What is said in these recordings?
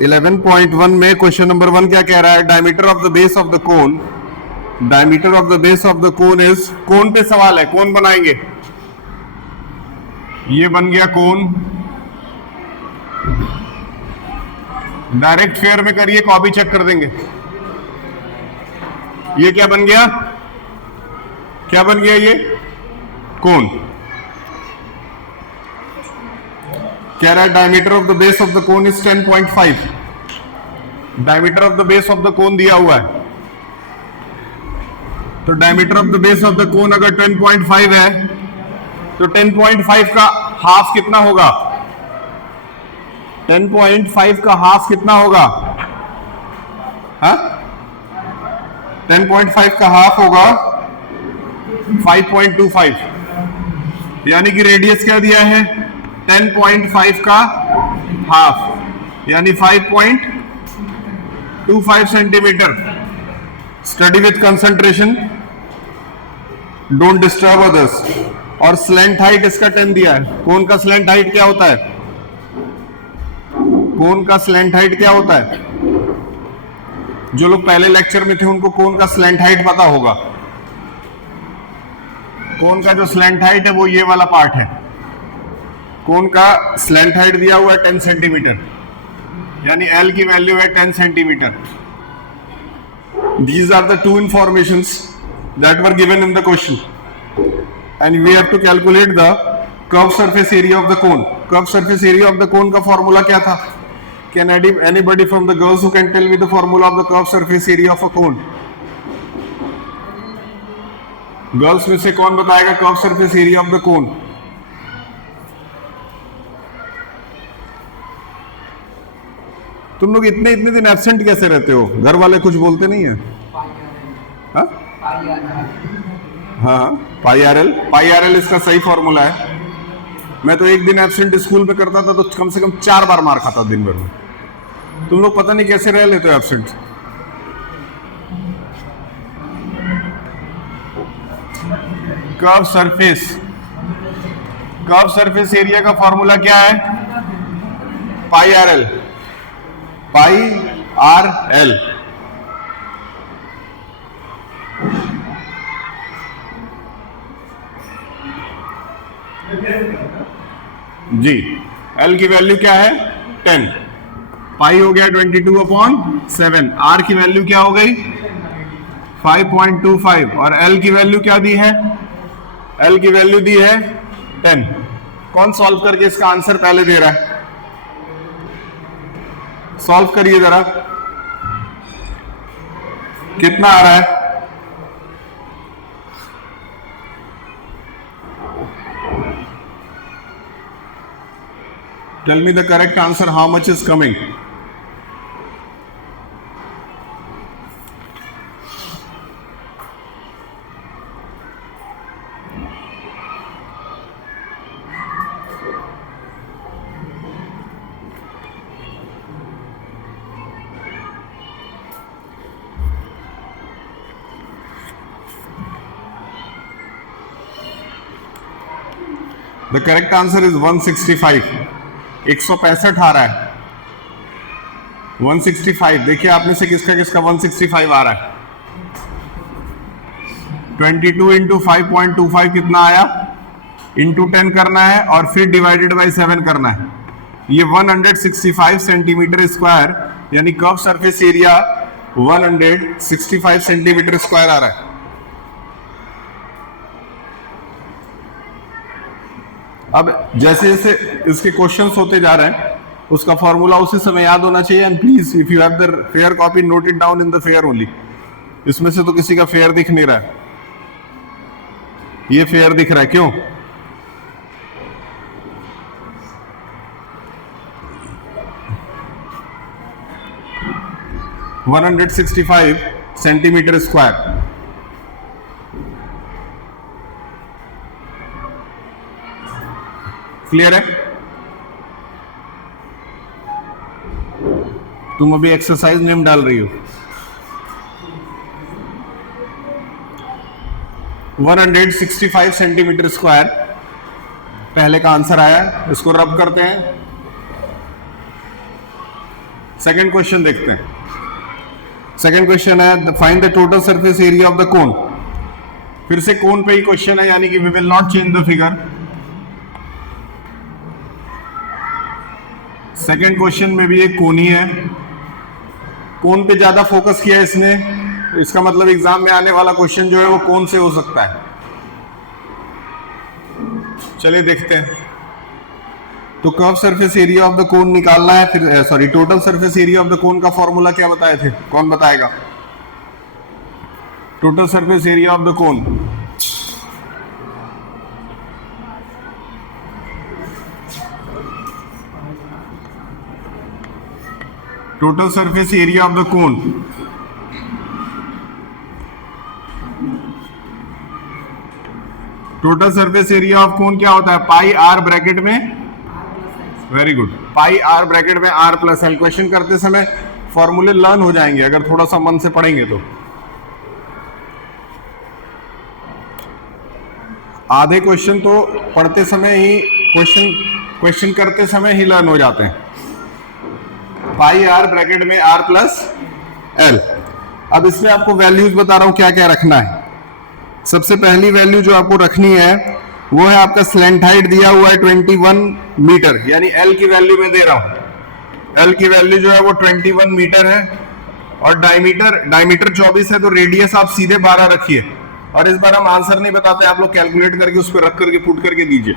11.1 में question number 1 क्या कह रहा है? Diameter of the base of the cone, diameter of the base of the cone is, cone पे सवाल है, कोन बनाएंगे, ये बन गया कोन। डायरेक्ट फेयर में करिए, कॉपी चेक कर देंगे। ये क्या बन गया? क्या बन गया? ये कोन। कह रहा है diameter of the base of the cone is 10.5। Diameter of the base of the कोन दिया हुआ है, तो diameter of the base of the कोन अगर 10.5 है तो 10.5 का हाफ कितना होगा? 10.5 का हाफ कितना होगा? हाँ, 10.5 का हाफ होगा 5.25, यानी कि रेडियस क्या दिया है? 10.5 का हाफ, यानी 5.25 centimetre. Study with concentration, don't disturb others. और स्लैंट हाइट इसका 10 दिया है। कोन का स्लैंट हाइट क्या होता है? कोन का स्लैंट हाइट क्या होता है? जो लोग पहले लेक्चर में थे उनको कोन का स्लैंट हाइट पता होगा। कोन का जो स्लैंट हाइट है वो ये वाला पार्ट है। कोन का स्लैंट हाइट दिया हुआ है 10 सेंटीमीटर, यानी L की वैल्यू है 10 centimetre. These are the two informations that were given in the question, and we have to calculate the curved surface area of the cone. Curved surface area of the cone का formula क्या था? Can anybody from the girls who can tell me the formula of the curved surface area of a cone? Girls में से कौन बताएगा curve surface area of the कोन? तुम लोग इतने इतने दिन एब्सेंट कैसे रहते हो? घर वाले कुछ बोलते नहीं है? हाँ, पाई आर एल। पाई आर एल इसका सही फॉर्मूला है। मैं तो एक दिन एब्सेंट स्कूल में करता था तो कम से कम 4 बार मार खाता दिन भर में। तुम लोग पता नहीं कैसे रह लेते हो एब्सेंट। कर्व सरफेस एरिया का फॉर्मूला क्या है? Pi r L. पाई आर एल। जी, एल की वैल्यू क्या है? 10। पाई हो गया 22/7। आर की वैल्यू क्या हो गई? 5.25। और एल की वैल्यू क्या दी है? एल की वैल्यू दी है 10। कौन सॉल्व करके इसका आंसर पहले दे रहा है? सॉल्व करिए जरा, कितना आ रहा है? Tell me the correct answer, how much is coming? The correct answer is 165. 165 आ रहा है। 165। देखिए आप में से किसका किसका 165 आ रहा है? 22 इंटू 5.25 कितना आया? इंटू 10 करना है और फिर डिवाइडेड बाई 7 करना है। ये 165 सेंटीमीटर स्क्वायर, यानी curve surface area 165 centimetre square आ रहा है। अब जैसे जैसे इसके क्वेश्चंस होते जा रहे हैं उसका फॉर्मूला उसी समय याद होना चाहिए। And please if you have the fair copy, note it down in the fair only. इसमें से तो किसी का फेयर दिख नहीं रहा है, ये फेयर दिख रहा है, क्यों? One 165 centimetre square. क्लियर है? तुम अभी एक्सरसाइज नेम डाल रही हो। 165 सेंटीमीटर स्क्वायर पहले का आंसर आया। इसको रब करते हैं। सेकेंड क्वेश्चन देखते हैं। सेकेंड क्वेश्चन है find the total surface area of the cone. फिर से कोन पे ही क्वेश्चन है, यानी कि we will not change the figure. Second question में भी एक कोन ही है, कोन पे ज्यादा फोकस किया इसने, इसका मतलब एग्जाम में आने वाला क्वेश्चन जो है वो कोन से हो सकता है। चलिए देखते हैं। तो curve surface area of the cone निकालना है, फिर sorry total surface area of the cone का फॉर्मूला क्या बताए थे, कौन बताएगा? Total surface area of the cone, total surface area of the cone total surface area of cone क्या होता है? पाई आर ब्रैकेट में, very good, pi r bracket में आर प्लस एल। क्वेश्चन करते समय फॉर्मूले लर्न हो जाएंगे अगर थोड़ा सा मन से पढ़ेंगे तो। आधे क्वेश्चन तो पढ़ते समय ही, क्वेश्चन करते समय ही लर्न हो जाते हैं। पाई आर ब्रैकेट में आर प्लस एल। अब इसमें आपको वैल्यूज बता रहा हूं क्या क्या रखना है। सबसे पहली वैल्यू जो आपको रखनी है वो है आपका स्लैंट हाइट दिया हुआ है 21 मीटर, यानी एल की वैल्यू मैं दे रहा हूं। एल की वैल्यू जो है वो 21 मीटर है, और डायमीटर 24 है, तो रेडियस आप सीधे 12 रखिए। और इस बार हम आंसर नहीं बताते, आप लोग कैलकुलेट करके उस पर रख करके पुट करके दीजिए।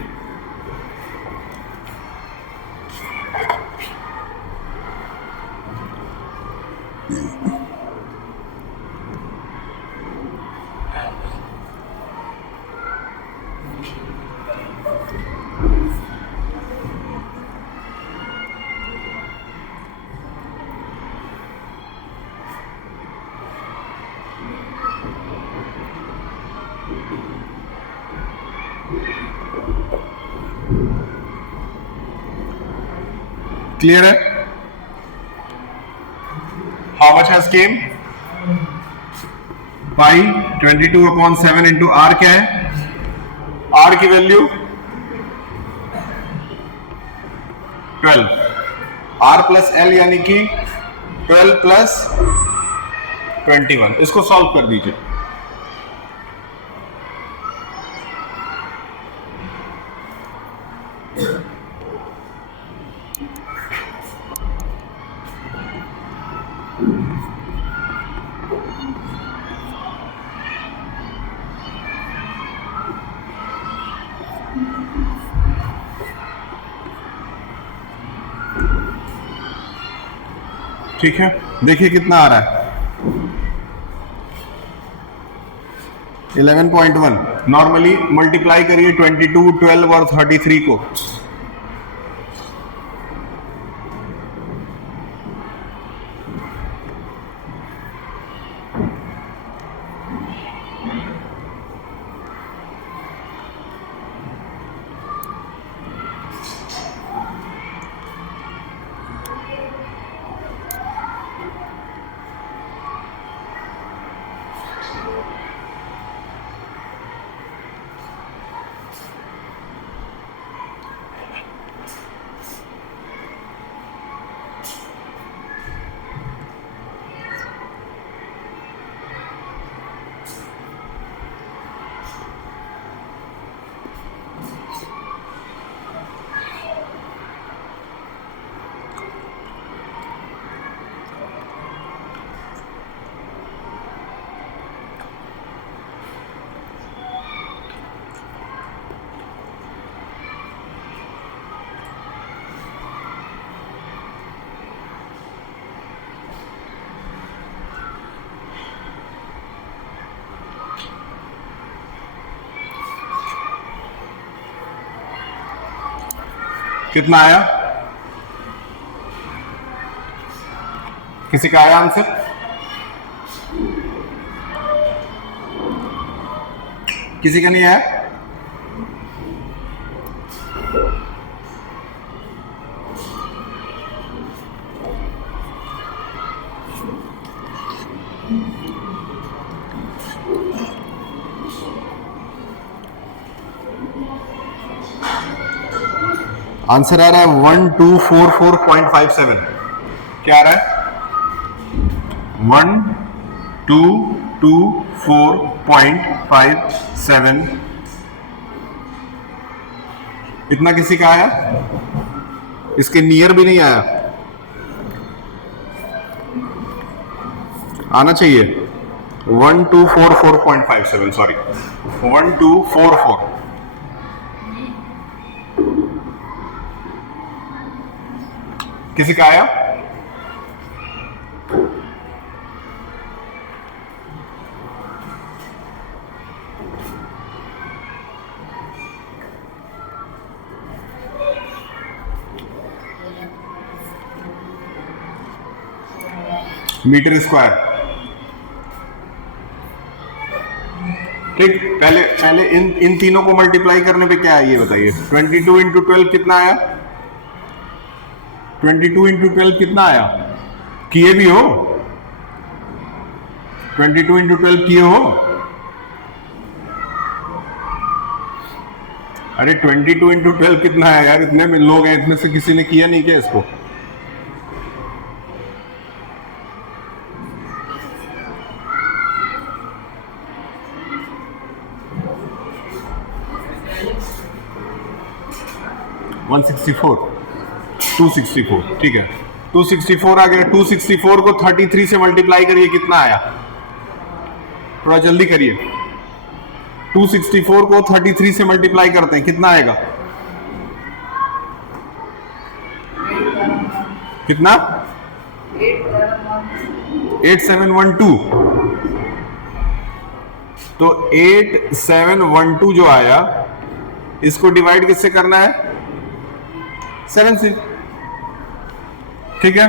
क्लियर है? How much has came? Pi 22/7 into r क्या है? आर की वैल्यू 12, आर प्लस एल यानी कि 12 प्लस 21। इसको सॉल्व कर दीजिए। ठीक है, देखिए कितना आ रहा है 11.1। नॉर्मली मल्टीप्लाई करिए 22, 12 और 33 को। कितना आया? किसी का आया आंसर? किसी का नहीं आया? आंसर आ रहा है 1244.57। क्या आ रहा है 1224.57, इतना किसी का आया, इसके नियर भी नहीं आया, आना चाहिए 1244.57, सॉरी 1244, किसी का आया? मीटर स्क्वायर, ठीक। पहले पहले इन तीनों को मल्टीप्लाई करने पे क्या है ये बताइए। 22 इंटू 12 कितना आया? 22 इंटू 12 कितना आया? किए भी हो? 22 इंटू 12 किए हो? अरे 22 इंटू 12 कितना है यार? इतने में लोग हैं, इतने से किसी ने किया नहीं क्या इसको? वन 264, ठीक है 264 आ गया। 264 को 33 से मल्टीप्लाई करिए, कितना आया? थोड़ा जल्दी करिए। 264 को 33 से मल्टीप्लाई करते हैं, कितना आएगा? कितना? 8712। तो 8712 जो आया, इसको डिवाइड किससे करना है? 7 से, ठीक है।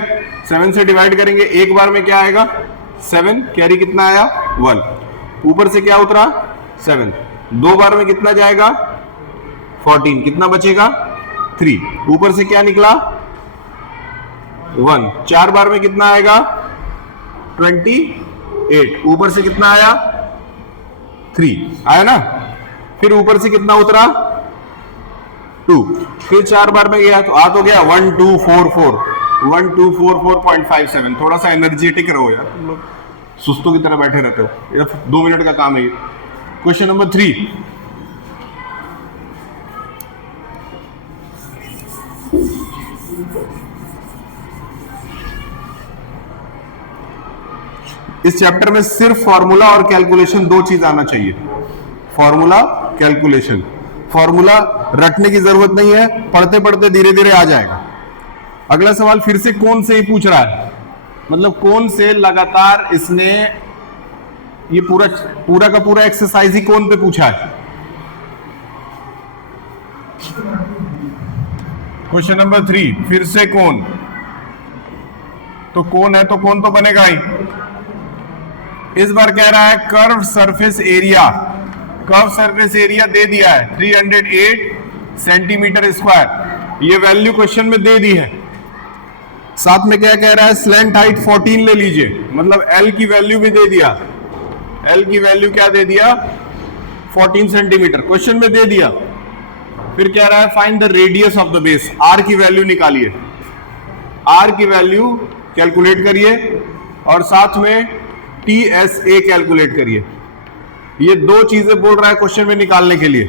7 से डिवाइड करेंगे, एक बार में क्या आएगा? 7, कैरी कितना आया? 1, ऊपर से क्या उतरा? 7, दो बार में कितना जाएगा? 14, कितना बचेगा? 3, ऊपर से क्या निकला? 1, चार बार में कितना आएगा? 28, ऊपर से कितना आया? 3 आया ना। फिर ऊपर से कितना उतरा? 2, फिर चार बार में गया तो आ तो गया 1244.57। थोड़ा सा एनर्जेटिक रहो यार, तुम लोग सुस्तों की तरह बैठे रहते हो, ये 2 मिनट का काम है ये। क्वेश्चन नंबर 3, इस चैप्टर में सिर्फ फॉर्मूला और कैलकुलेशन, दो चीज आना चाहिए, फॉर्मूला कैलकुलेशन। फॉर्मूला रटने की जरूरत नहीं है, पढ़ते पढ़ते धीरे धीरे आ जाएगा। अगला सवाल फिर से कौन से ही पूछ रहा है, मतलब कौन से लगातार इसने ये पूरा का पूरा एक्सरसाइज ही कौन पे पूछा है। क्वेश्चन नंबर 3, फिर से कौन, तो कौन है तो कौन तो बनेगा ही। इस बार कह रहा है curve surface area, curve surface area दे दिया है 308 सेंटीमीटर स्क्वायर, ये वैल्यू क्वेश्चन में दे दी है। साथ में क्या कह रहा है? स्लैंट हाइट 14 ले लीजिए, मतलब एल की वैल्यू भी दे दिया। एल की वैल्यू क्या दे दिया? 14 सेंटीमीटर, क्वेश्चन में दे दिया। फिर कह रहा है find the radius of the base, r की वैल्यू निकालिए, आर की वैल्यू कैलकुलेट करिए और साथ में TSA कैलकुलेट करिए। ये दो चीजें बोल रहा है क्वेश्चन में निकालने के लिए।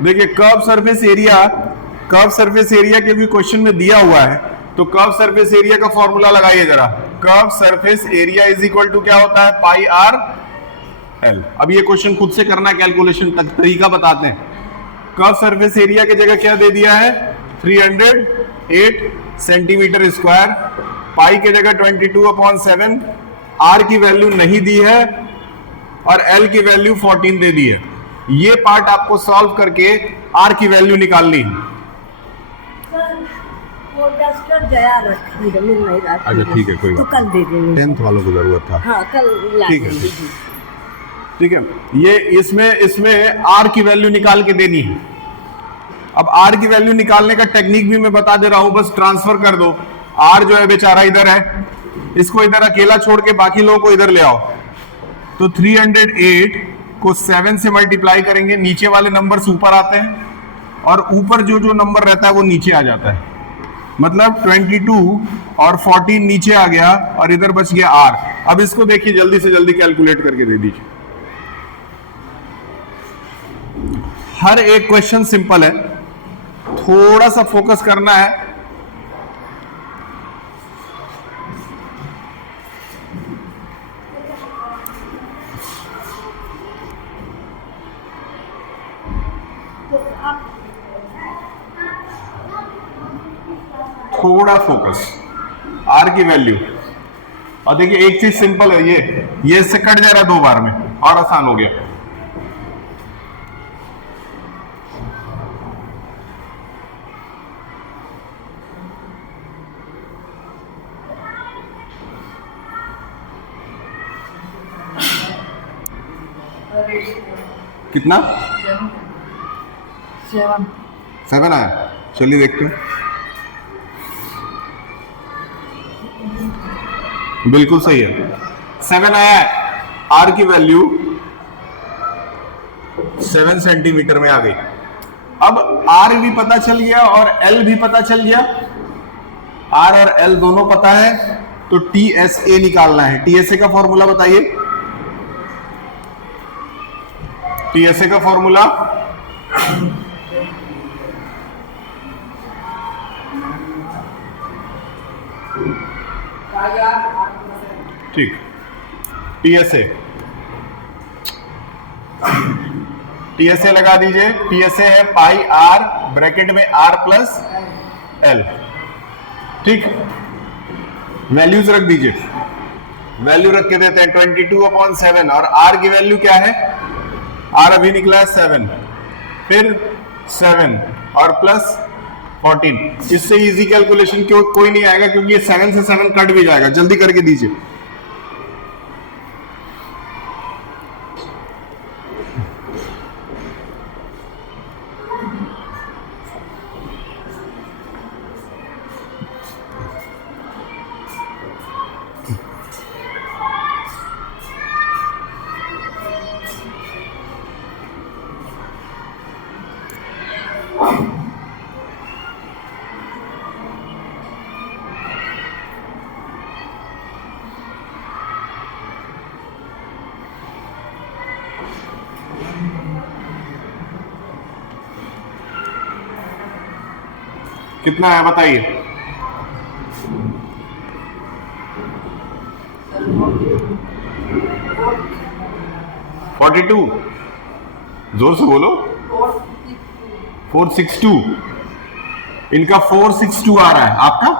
देखिए curve surface area, curve surface area के भी क्वेश्चन में दिया हुआ है, तो कर्व सरफेस एरिया का फॉर्मूला लगाइए जरा। Curve surface area is equal to क्या होता है? Pi r l. अब ये क्वेश्चन खुद से करना, कैलकुलेशन तक तरीका बताते हैं। कर्व सरफेस एरिया की जगह क्या दे दिया है? 308 सेंटीमीटर स्क्वायर, पाई की जगह 22/7, आर की वैल्यू नहीं दी है और एल की वैल्यू 14 दे दी है। ये पार्ट आपको सॉल्व करके आर की वैल्यू निकालनी है। अच्छा ठीक है, कोई तो कल दे देंगे, 10th वालों को जरूरत था। हाँ कल ला ठीक है, देंगे। ठीक है। ये इसमें आर की वैल्यू निकाल के देनी है। अब आर की वैल्यू निकालने का टेक्निक भी मैं बता दे रहा हूं, बस ट्रांसफर कर दो। आर जो है बेचारा इधर है, इसको इधर अकेला छोड़ के बाकी लोगों को इधर ले आओ। तो 308 को 7 से मल्टीप्लाई करेंगे, नीचे वाले नंबर्स ऊपर आते हैं और ऊपर जो जो नंबर रहता है वो नीचे आ जाता है। मतलब 22 और 14 नीचे आ गया और इधर बच गया R। अब इसको देखिए, जल्दी से जल्दी कैलकुलेट करके दे दीजिए। हर एक क्वेश्चन सिंपल है, थोड़ा सा फोकस करना है। थोड़ा फोकस, R की वैल्यू। और देखिए एक चीज सिंपल है, ये इससे कट जा रहा है 2 बार में और आसान हो गया। कितना? 7 आया। चलिए देखते हैं। बिल्कुल सही है, 7 आया है। R की वैल्यू 7 सेंटीमीटर में आ गई। अब R भी पता चल गया और L भी पता चल गया। R और L दोनों पता है, तो TSA निकालना है। TSA का फॉर्मूला बताइए। TSA का फॉर्मूला ठीक, TSA लगा दीजिए। TSA है पाई R ब्रैकेट में R प्लस L। ठीक, वैल्यूज रख दीजिए। वैल्यू रख के देते हैं 22/7 और R की वैल्यू क्या है? R अभी निकला है 7, फिर 7 और प्लस 14। इससे इजी कैलकुलेशन कोई नहीं आएगा क्योंकि ये 7 से 7 कट भी जाएगा। जल्दी करके दीजिए। कितना है बताइए? 42। जोर से बोलो। 462। इनका 462 आ रहा है, आपका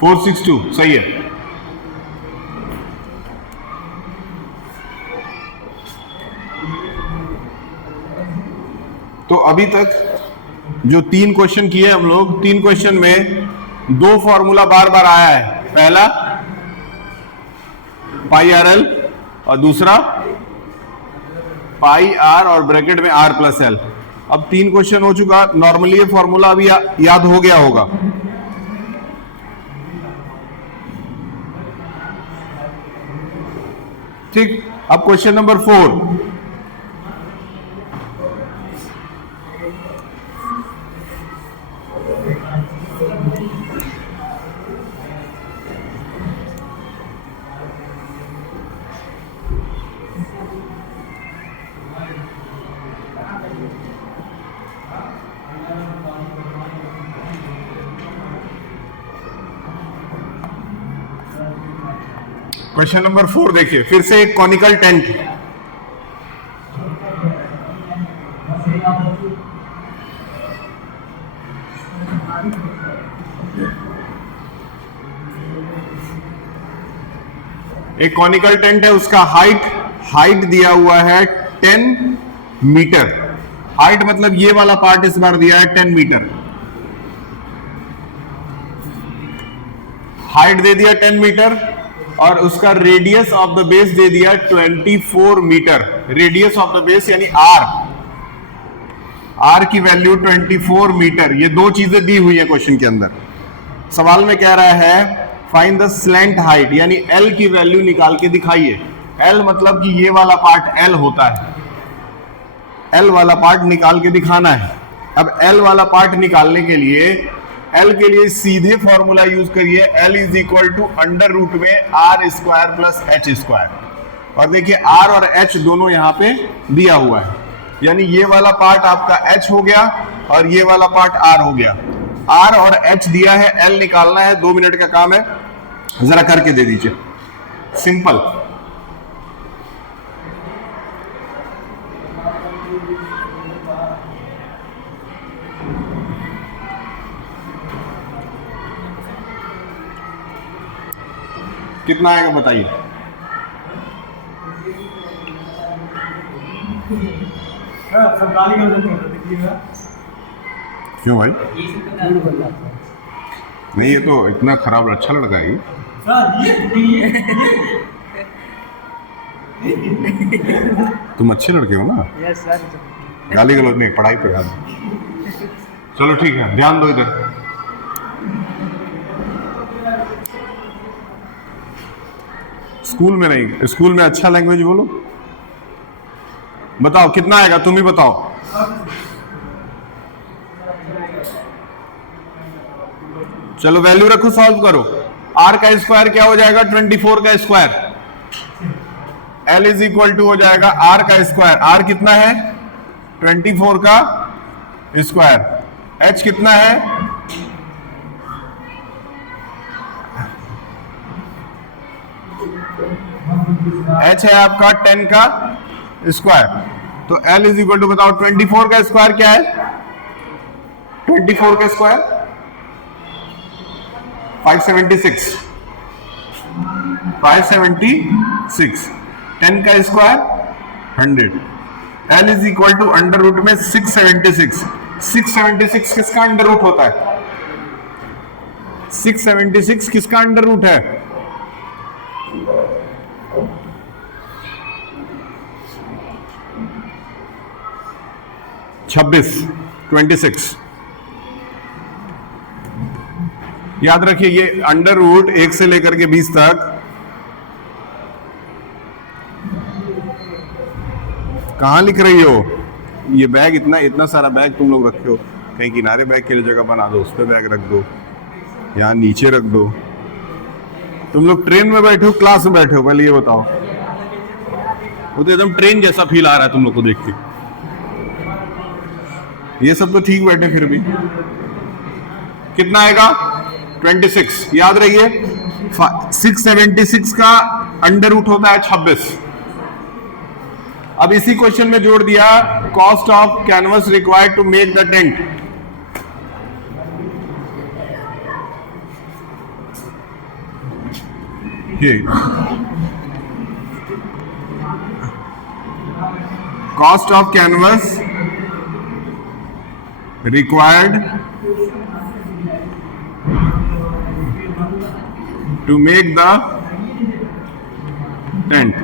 462 सही है। तो अभी तक जो 3 क्वेश्चन किए हम लोग, 3 क्वेश्चन में 2 फॉर्मूला बार बार आया है। पहला पाई आर एल और दूसरा पाई आर और ब्रैकेट में R प्लस L। अब 3 क्वेश्चन हो चुका, नॉर्मली ये फॉर्मूला अभी याद हो गया होगा। ठीक, अब क्वेश्चन नंबर 4। क्वेश्चन नंबर 4 देखिए, फिर से एक कॉनिकल टेंट। एक कॉनिकल टेंट है, उसका हाइट दिया हुआ है 10 मीटर। हाइट मतलब ये वाला पार्ट इस बार दिया है 10 मीटर। हाइट दे दिया 10 मीटर, और उसका रेडियस ऑफ द बेस दे दिया 24 metre. Radius of the base यानी आर की वैल्यू 24 मीटर। ये दो चीजें दी हुई है क्वेश्चन के अंदर। सवाल में कह रहा है फाइंड द स्लैंट हाइट, यानी एल की वैल्यू निकाल के दिखाइए। एल मतलब कि ये वाला पार्ट एल होता है, एल वाला पार्ट निकाल के दिखाना है। अब एल वाला पार्ट निकालने के लिए एल के लिए सीधे फॉर्मूला यूज करिए, L is equal to under root में R square plus H square. और देखिए आर और एच दोनों यहां पे दिया हुआ है, यानी ये वाला पार्ट आपका एच हो गया और ये वाला पार्ट आर हो गया। आर और एच दिया है, एल निकालना है, 2 मिनट का काम है, जरा करके दे दीजिए। सिंपल। कितना आएगा बताइए? क्यों भाई? नहीं, ये तो इतना खराब अच्छा लड़का है तुम अच्छे लड़के हो ना? Yes sir. गाली गलौज नहीं, पढ़ाई पे ध्यान। चलो ठीक है, ध्यान दो इधर। स्कूल में नहीं, स्कूल में अच्छा लैंग्वेज बोलो। बताओ कितना आएगा, तुम ही बताओ। चलो वैल्यू रखो, सॉल्व करो। आर का स्क्वायर क्या हो जाएगा? 24 का square. L is equal to हो जाएगा आर का स्क्वायर। आर कितना है? 24 का स्क्वायर। एच कितना है? एच है आपका 10 का स्क्वायर। तो एल इज इक्वल टू बताओ 24 का स्क्वायर क्या है? 24 का स्क्वायर 576। 576। 10 का square 100। L is equal to under root में 676। 676 किसका अंडर रूट होता है? 676 किसका अंडर रूट है? छब्बीस 26। याद रखिए ये अंडर रूट 1 से लेकर के 20 तक कहां लिख रही हो? ये बैग इतना सारा बैग तुम लोग रखे हो, कहीं किनारे बैग के लिए जगह बना दो, उस पर बैग रख दो, यहाँ नीचे रख दो। तुम लोग ट्रेन में बैठे हो, क्लास में बैठे हो? पहले ये बताओ। वो तो एकदम ट्रेन जैसा फील आ रहा है तुम लोग को देख के। ये सब तो ठीक बैठे, फिर भी कितना आएगा? 26। याद रहिए 676 का अंडर रूट होता है 26। अब इसी क्वेश्चन में जोड़ दिया cost of canvas required to make the tent. Cost of canvas required to make the tent।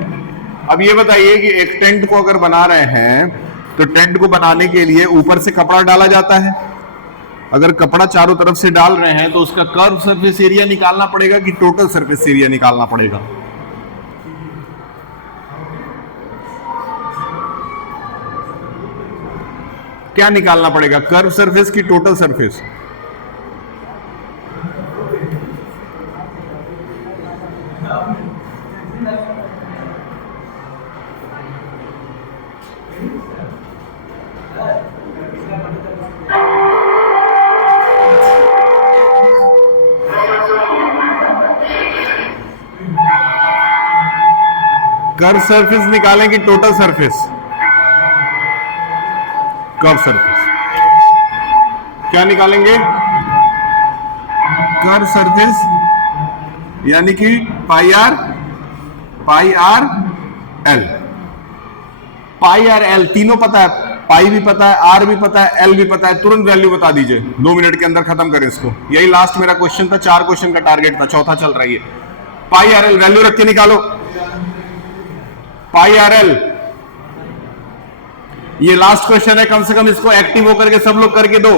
अब ये बताइए कि एक टेंट को अगर बना रहे हैं तो टेंट को बनाने के लिए ऊपर से कपड़ा डाला जाता है। अगर कपड़ा चारों तरफ से डाल रहे हैं तो उसका कर्व सरफेस एरिया निकालना पड़ेगा कि टोटल सरफेस एरिया निकालना पड़ेगा? क्या निकालना पड़ेगा, कर्व सरफेस की टोटल सरफेस? कर्व सरफेस निकालें कि टोटल सरफेस? Curve surface. क्या निकालेंगे? कर्व सरफेस, यानी कि पाई आर एल। पाई आर एल तीनों पता है, पाई भी पता है, आर भी पता है, एल भी पता है। तुरंत वैल्यू बता दीजिए, 2 मिनट के अंदर खत्म करें इसको। यही लास्ट मेरा क्वेश्चन था, 4 क्वेश्चन का टारगेट था, चौथा चल रहा है। पाई आर एल वैल्यू रख के निकालो, पाई आर एल। ये लास्ट क्वेश्चन है, कम से कम इसको एक्टिव होकर के सब लोग करके दो।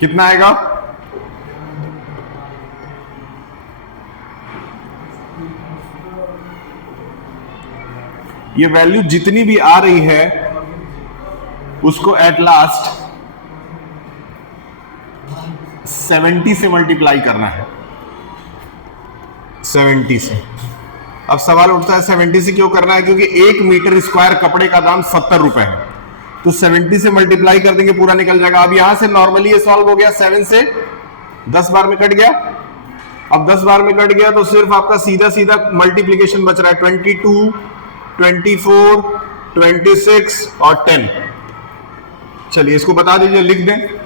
कितना आएगा? ये वैल्यू जितनी भी आ रही है उसको एट लास्ट 70 से मल्टीप्लाई करना है, 70 से। अब सवाल उठता है 70 से क्यों करना है? क्योंकि 1 मीटर स्क्वायर कपड़े का दाम 70 रुपए है, तो 70 से मल्टीप्लाई कर देंगे, पूरा निकल जाएगा। अब यहां से नॉर्मली ये सॉल्व हो गया, 7 से 10 बार में कट गया। अब 10 बार में कट गया तो सिर्फ आपका सीधा सीधा मल्टीप्लीकेशन बच रहा है, 22, 24, 26 और 10। चलिए इसको बता दीजिए, लिख दें।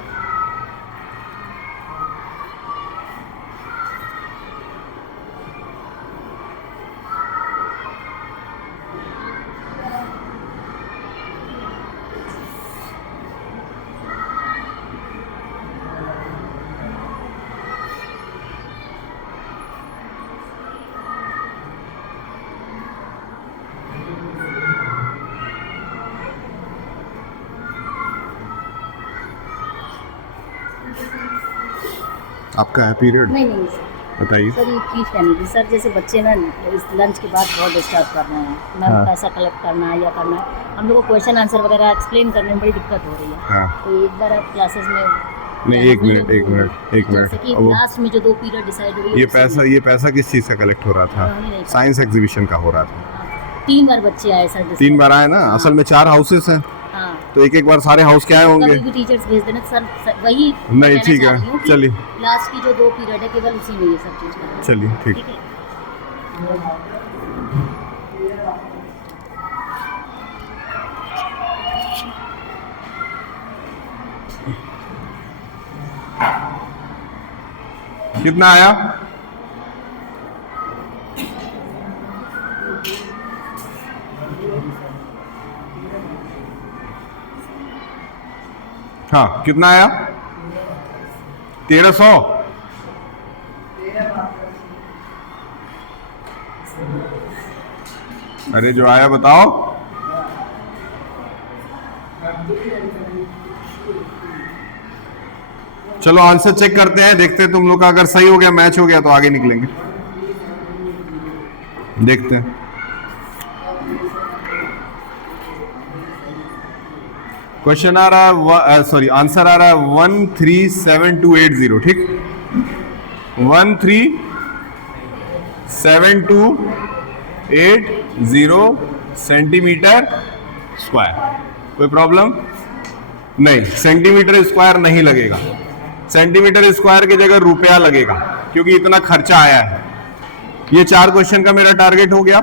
आपका है पीरियड? नहीं सर, बताइए सर ये की फैमिली सर, जैसे बच्चे ना इस लंच के बाद बहुत डिस्टर्ब कर रहे हैं, ना हाँ। पैसा कलेक्ट करना है या करना है, हम लोग को क्वेश्चन आंसर वगैरह एक्सप्लेन करने में बड़ी दिक्कत हो रही है। हाँ। तो एक बार आप क्लासेस में नहीं, एक मिनट जैसे कि वो लास्ट में जो 2 पीरियड डिसाइड हुई, ये पैसा किस चीज से कलेक्ट हो रहा था? नहीं, साइंस एग्जीबिशन का हो रहा था। 3 बार बच्चे आए सर। 3 बार आए ना, असल में 4 हाउसेस हैं, हाँ, तो एक बार सारे हाउस के आए होंगे। कभी भी टीचर्स भेज देना सर, वही नहीं, ठीक है, चलिए लास्ट की जो 2 पीरियड है केवल उसी में ये सब चीज करना है। चलिए ठीक। ठीक है। कितना आया? हाँ, कितना आया? 1300। अरे जो आया बताओ। चलो आंसर चेक करते हैं, देखते हैं तुम लोग का अगर सही हो गया, मैच हो गया तो आगे निकलेंगे। देखते हैं। क्वेश्चन आ रहा है, सॉरी आंसर आ रहा है 137280, ठीक? 137280 सेंटीमीटर स्क्वायर। कोई प्रॉब्लम नहीं, सेंटीमीटर स्क्वायर नहीं लगेगा, सेंटीमीटर स्क्वायर की जगह रुपया लगेगा, क्योंकि इतना खर्चा आया है। ये 4 क्वेश्चन का मेरा टारगेट हो गया।